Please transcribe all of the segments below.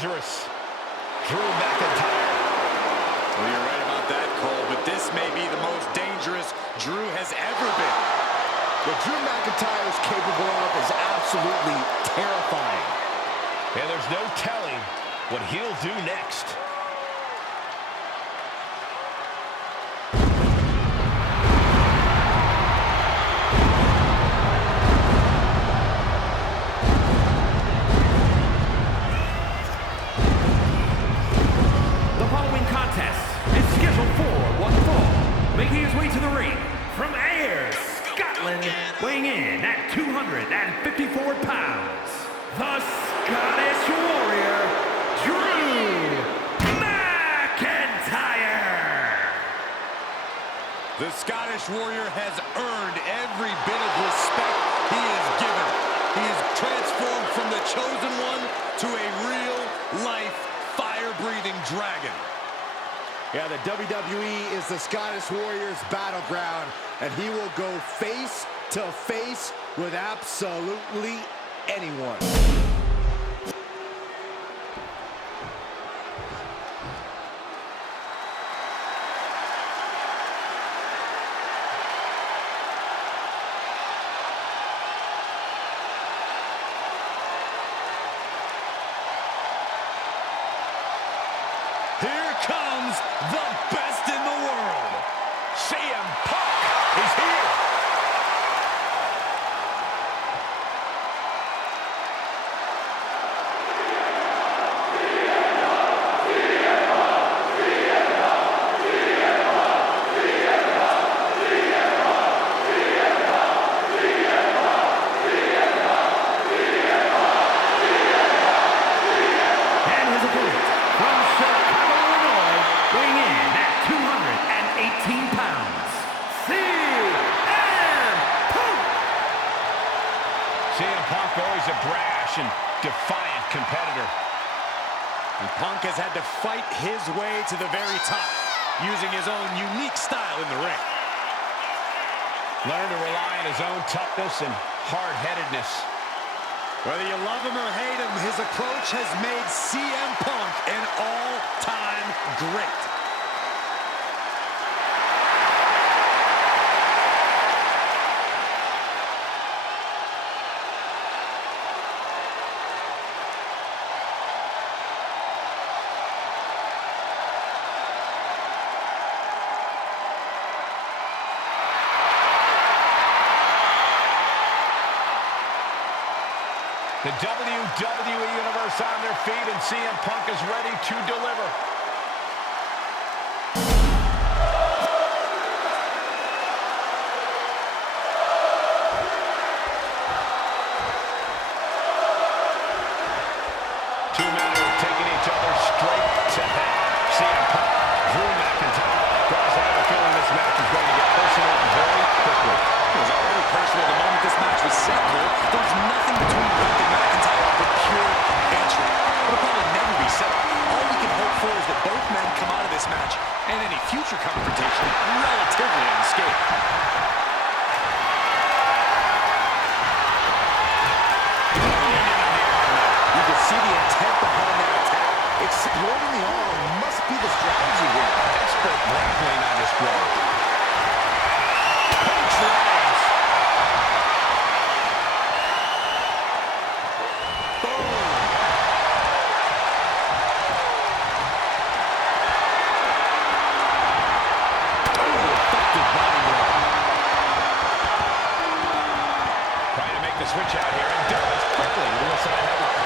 dangerous. Drew McIntyre. Well, you're right about that, Cole, but this may be the most dangerous Drew has ever been. What Drew McIntyre is capable of is absolutely terrifying. And there's no telling what he'll do next. Making his way to the ring from Ayr, Scotland, weighing in at 254 pounds, the Scottish Warrior, Drew McIntyre. The Scottish Warrior has earned every bit of respect he is given. He is transformed from the chosen one to a real-life, fire-breathing dragon. Yeah, the WWE is the Scottish Warrior's battleground, and he will go face to face with absolutely anyone. Here comes the best in the world. CM Punk is here. Always a brash and defiant competitor. And Punk has had to fight his way to the very top, using his own unique style in the ring. Learn to rely on his own toughness and hard-headedness. Whether you love him or hate him, his approach has made CM Punk an all-time great. The WWE Universe on their feet, and CM Punk is ready to deliver. Two men who are taking each other straight to hell. CM Punk, Drew McIntyre. Guys, I have a feeling this match is going to get personal very quickly. It was already personal the moment this match was set, Cole. There was nothing between Punk and McIntyre but pure hatred. It'll probably never be set. All we can hope for is that both men come out of this match and any future confrontation relatively unscathed. You can see the intent behind that attack. Exploiting the arm must be the strategy here. Expert grappling on display. Punch lands. Switch out here and does quickly to the side headlock.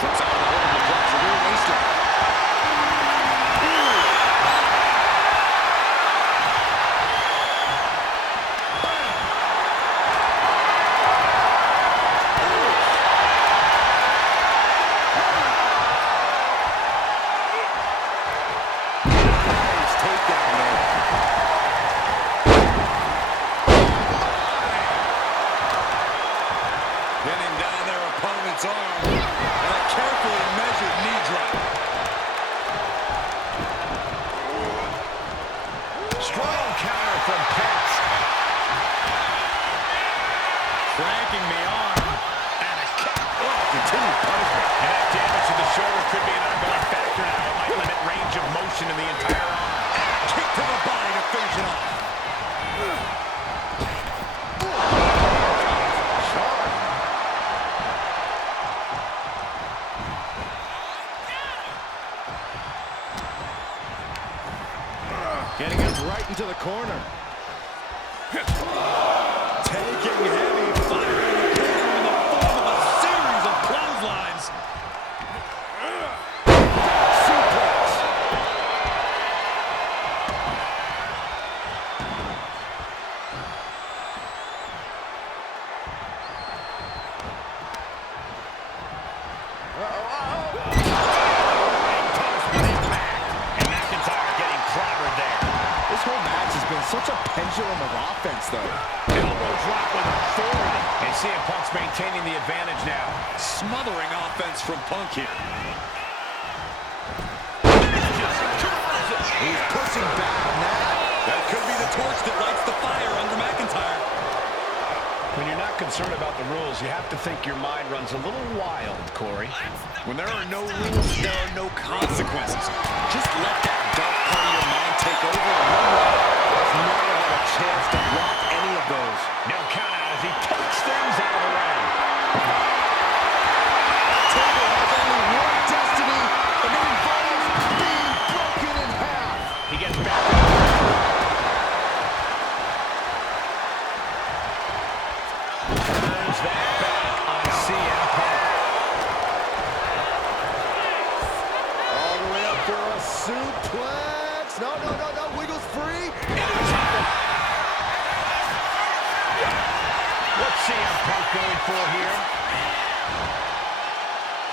Slips out of the hold and drops the rear waistline. Pinning down their opponent's arm and a carefully measured knee drop. breaking the arm. And a kick. Oh, continued punishment. And that damage to the shoulder could be an ongoing factor now. It might limit range of motion in the entire arm. Kick to the body to finish it off. Getting him right into the corner. Taking heavy fire in the corner in the form of a series of clotheslines. Suplex. And McIntyre getting clobbered there. This whole match has been such a pendulum of offense, though. Elbow drop with authority. And CM Punk's maintaining the advantage now. Smothering offense from Punk here. He's pushing back now. That could be the torch that lights the fire under McIntyre. When you're not concerned about the rules, you have to think your mind runs a little wild, Corey. When there are no rules, there are no consequences. Just let that dark part of your mind take over and run wild. He's never had a chance to block any of those. No count out as he takes things out of the ring. Table has only one destiny, and it involves being broken in half. He gets back to the ring. Turns that back on CM Punk. All the way up for a suplex. No, wiggles free. What's CM Punk going for here?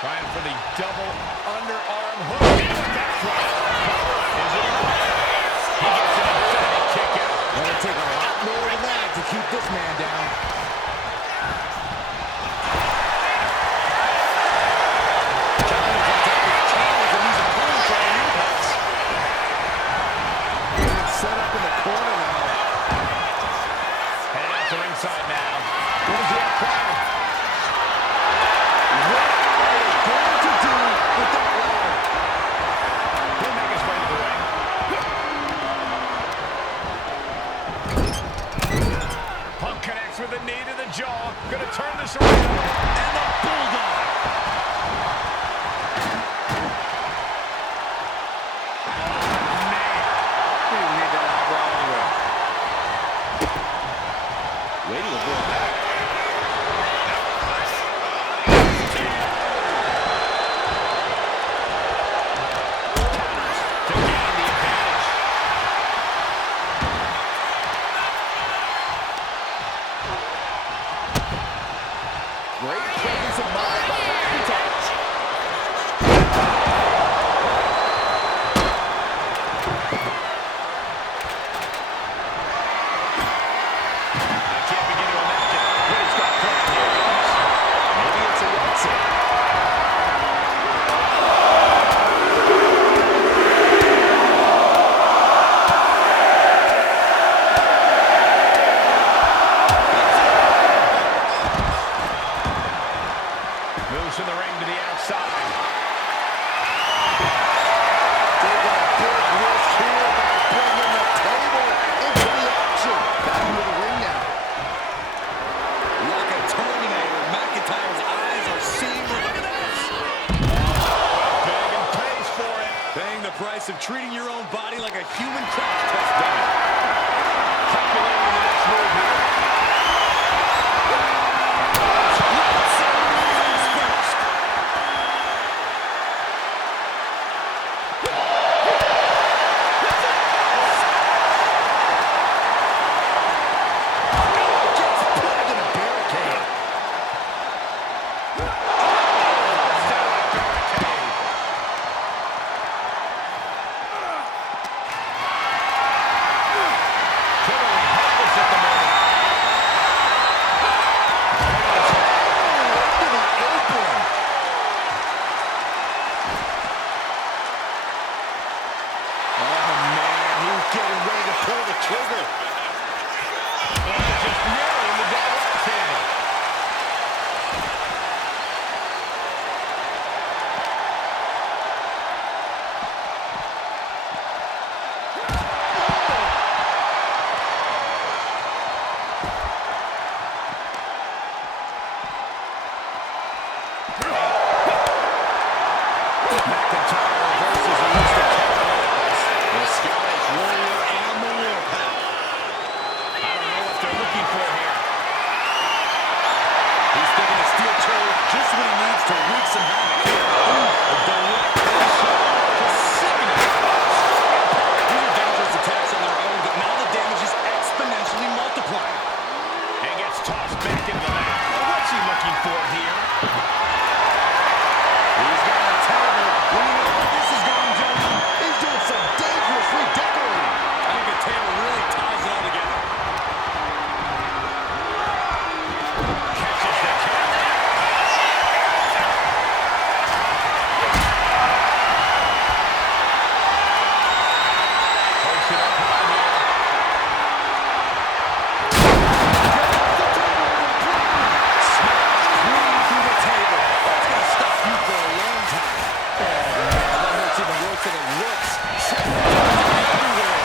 Trying for the double underarm hook. That's right. Is it enough? He gets an emphatic kick out. It'll take a lot more than that to keep this man down. Set up in the corner now. Headed out to ringside now. What does he have planned? What are they going to do with that ladder? He'll make his way to the ring. Punk connects with a knee to the jaw. Gonna turn this around. And the bulldog. Waiting to go back. To gain the advantage. Great presence of mind by McIntyre. I can't begin to imagine what he's got planned here. Maybe it's a Yahtzee. Moves from the ring to the outside. Take a big risk here by bringing the table into the action. Back into the ring now. Like a Terminator, McIntyre's eyes are seeing. Look at this. Big and pays for it. Paying the price of treating your own body like a human crash test dummy. Calculating the next move here. Let's see who's first. Gets put into the barricade. Totally helpless at the moment. just when he needs to wreak some havoc. A direct shot. Just sickening. These are dangerous attacks on their own, but now the damage is exponentially multiplying. And gets tossed back into the mat. What's he looking for here? He's got a table. We know where this is going, gentlemen. He's doing some dangerous redecorating. I think the table really ties it all together. Catches the kick. Puts it up high here. Smash clean through the table. That's going to stop you for a long time. That hurts even worse than it looks. Everywhere.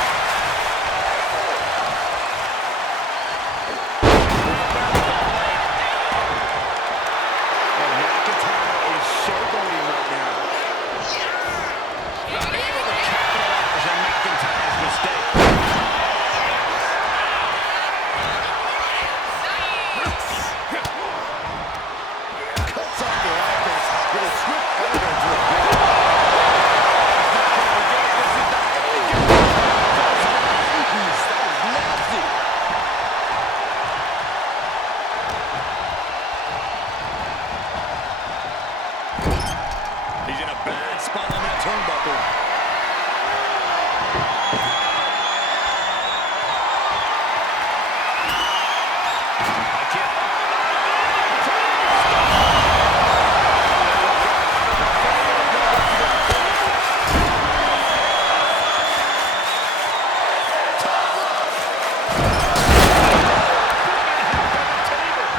And McIntyre is showboating right now. Able to capitalize on McIntyre's mistake. Cuts off the offense with a swift elbow to the back. That was nasty. He's in a bad spot on that turnbuckle.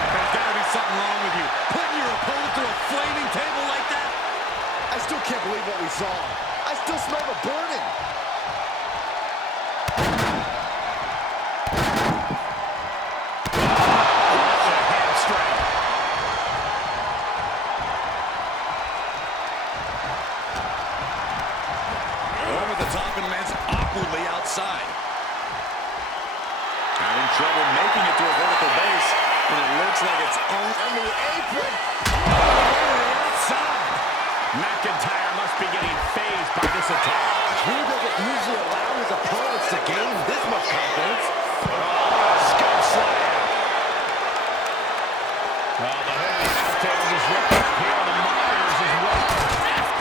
There's got to be something wrong with you. Putting your opponent through a flaming table like that? I still can't believe what we saw. I still smell the burning. Over the top and lands awkwardly outside. Having trouble making it to a vertical base, and it looks like it's on the apron. Outside. McIntyre must be getting phased by this attack. Drew doesn't usually allow his opponents to gain this much confidence. Scout slam. Well, the whole table is ripped up here on the monitors as well.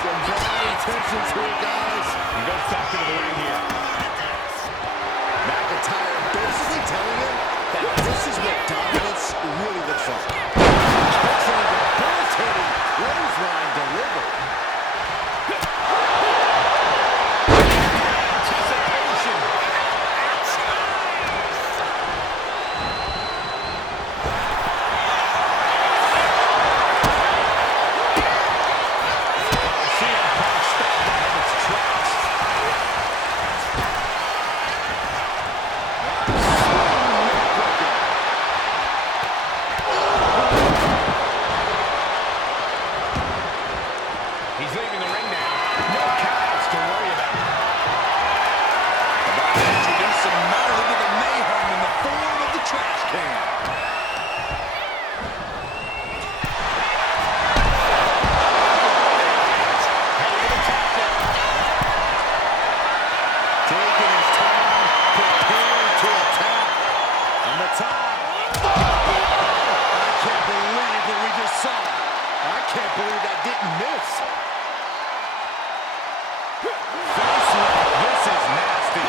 Some bad intentions here, guys. He goes back into the ring here. McIntyre basically telling him that this is what dominance really looks like. That's a debilitating clothesline delivered. Anticipation. CM Punk stopped that in its tracks. He's leaving the ring now. No countouts to worry about. About to introduce some mildly to the mayhem in the form of the trash can. Taking his time, preparing to attack. On the top. I can't believe what we just saw. I can't believe that didn't miss. Face-lock. This is nasty.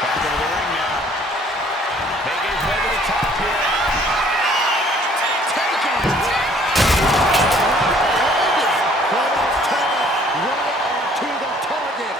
Back into the ring now. Making his way to the top here. Taken. Almost right onto the target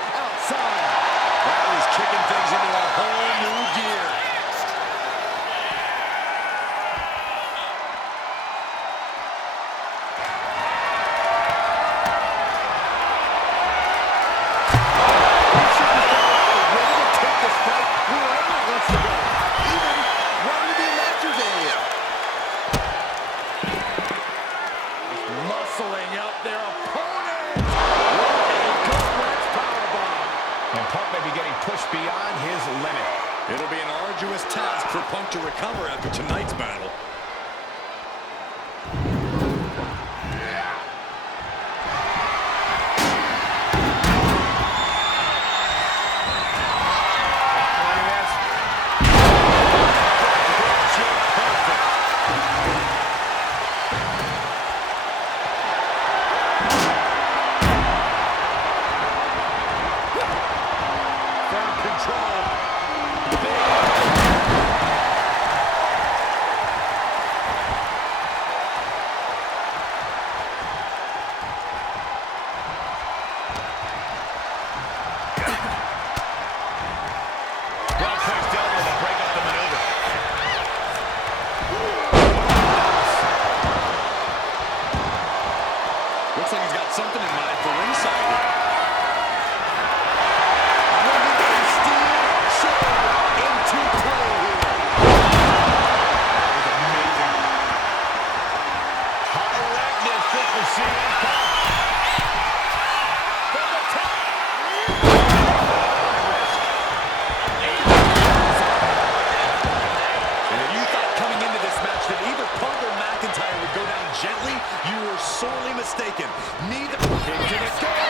be getting pushed beyond his limit. It'll be an arduous task for Punk to recover after tonight's battle. Looks like he's got something in mind for ringside here. Into play here. That was amazing. Horrendous for CM Punk. From the top. And if you thought coming into this match that either Punk or McIntyre would go down gently, you were sorely mistaken. Neither. Into the door.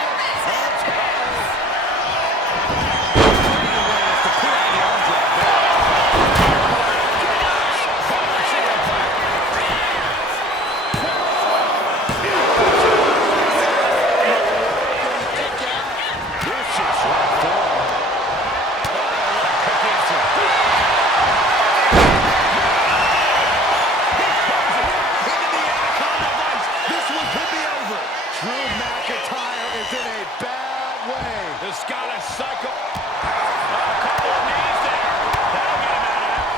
The Scottish Psycho. A couple of knees there. That'll get him out of it.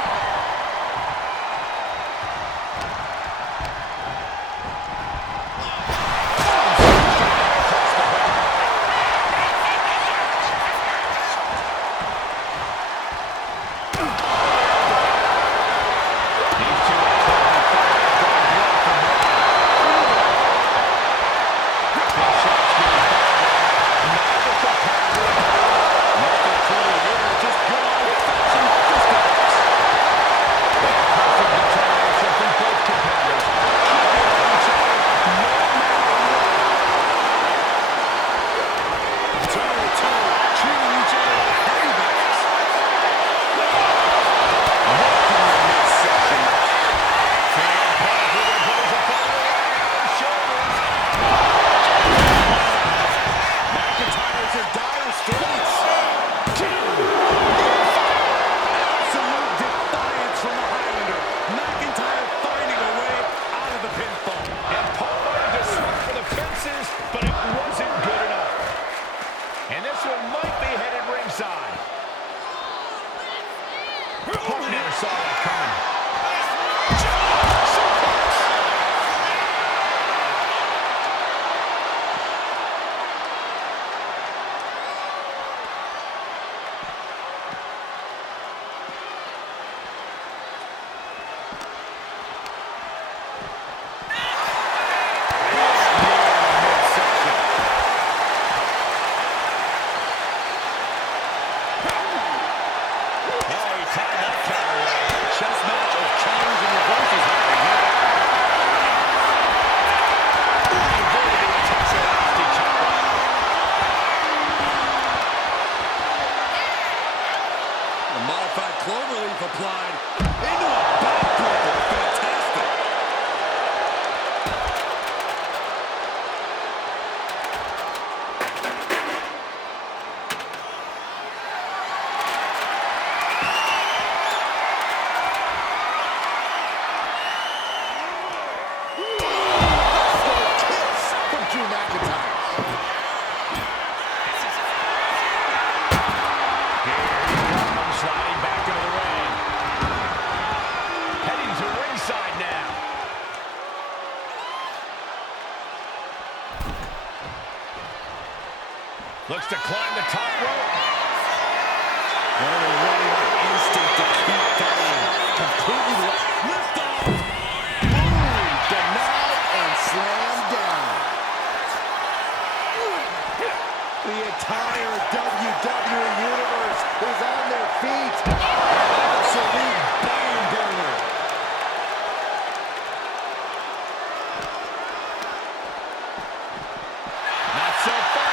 Punk never saw that coming. Cloverleaf applied into a backbreaker. Fantastic. Kiss from Drew McIntyre. Sliding back into the ring. Heading to ringside now. Looks to climb the top rope. What a running instinct to keep fighting. Completely lift off. Boom. Denied and slammed down. The entire WWE Universe is on their feet. An absolute barn burner. Not so fast.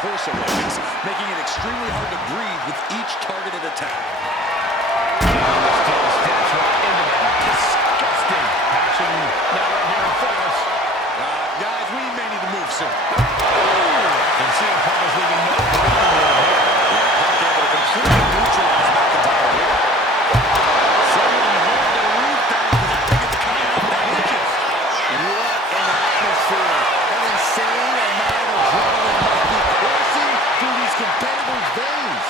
torso weapons, making it extremely hard to breathe with each targeted attack. Still steps right into them. Disgusting action. Now right here in front of us. Guys, we may need to move soon. And CM Punk is leaving no breathing room here. Punk able to completely neutralize McIntyre here. Someone rolled the roof down because I think it's coming out that inches. What an atmosphere. An insane amount of adrenaline must be coursing through these competitors' veins.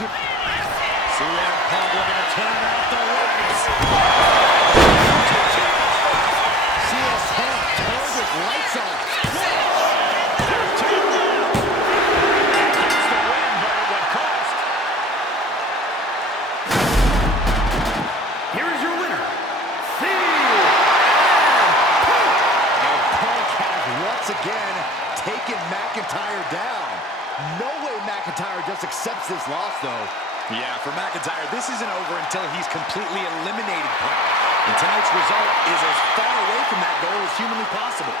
CM Punk looking to turn out the lights. CM Punk turned his lights off. Gets the win, but at what cost? Here is your winner, And Punk has once again taken McIntyre down. No way McIntyre just accepts this loss, though. Yeah, for McIntyre, this isn't over until he's completely eliminated Punk. And tonight's result is as far away from that goal as humanly possible.